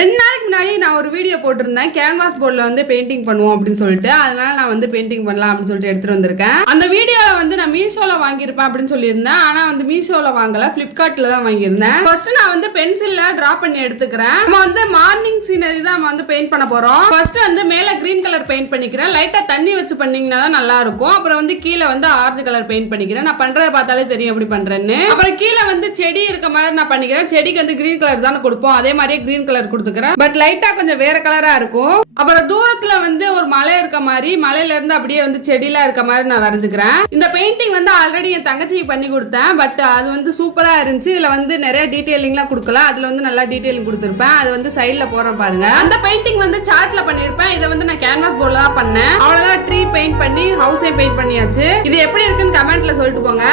2 நாளைக்கு முன்னாடி நான் ஒரு வீடியோ போட்டிருந்தேன் கேன்வாஸ் போர்டில் வந்து பெயிண்டிங் பண்ணுவோம் அப்படின்னு சொல்லிட்டு. அதனால நான் வந்து பெயிண்டிங் பண்ணலாம் அப்படின்னு சொல்லிட்டு எடுத்துட்டு வந்திருக்கேன். அந்த வீடியோவில் வந்து நான் மீஷோல வாங்கியிருப்பேன் அப்படின்னு சொல்லியிருந்தேன். ஆனால் வந்து மீஷோல வாங்கல, பிளிப்கார்ட்ல தான் வாங்கியிருந்தேன். ஃபர்ஸ்ட் நான் வந்து பென்சில்ல டிரா பண்ணி எடுத்துக்கிறேன். நம்ம வந்து மார்னிங் சீனரி தான் நம்ம வந்து பெயிண்ட் பண்ண போறோம். ஃபர்ஸ்ட் வந்து மேல கிரீன் கலர் பெயிண்ட் பண்ணிக்கிறேன். லைட்டா தண்ணி வச்சு பண்ணீங்கன்னா தான் நல்லா இருக்கும். அப்புறம் வந்து கீழே வந்து ஆரஞ்சு கலர் பெயிண்ட் பண்ணிக்கிறேன். நான் பண்றதை பார்த்தாலே தெரியும் எப்படி பண்றேன்னு. அப்புறம் கீழே வந்து செடி இருக்க மாதிரி நான் பண்ணிக்கிறேன். செடிக்கு வந்து கிரீன் கலர் தானே கொடுப்போம், அதே மாதிரியே கிரீன் கலர் கொடுத்துக்கிறேன். பட் லைட்டா கொஞ்சம் வேற கலரா இருக்கும். அப்புறம் தூரத்துல வந்து ஒரு மலை இருக்க மாதிரி, மலையில இருந்து அப்படியே வந்து செடிலாம் இருக்க மாதிரி நான் வரைஞ்சுக்கிறேன். இந்த பெயிண்டிங் வந்து ஆல்ரெடி என் தங்கச்சிக்கு பண்ணி கொடுத்தேன். பட் அது வந்து சூப்பரா இருந்துச்சு. இதுல வந்து நிறைய டீடைலிங்லாம் கொடுக்கல, அதுல வந்து நல்லா டீடைலிங் கொடுத்துருப்பேன். அது வந்து சைட்ல போறேன் பாருங்க. அந்த பெயிண்டிங் வந்து சார்ட்ல பண்ணிருப்பேன். இதை வந்து நான் கேன்வாஸ் போர்ட்ல தான் பண்ணேன். அவ்வளவுதான், ட்ரீ பெயிண்ட் பண்ணி ஹவுஸே பெயிண்ட் பண்ணியாச்சு. இது எப்படி இருக்குன்னு கமெண்ட்ல சொல்லிட்டு போங்க.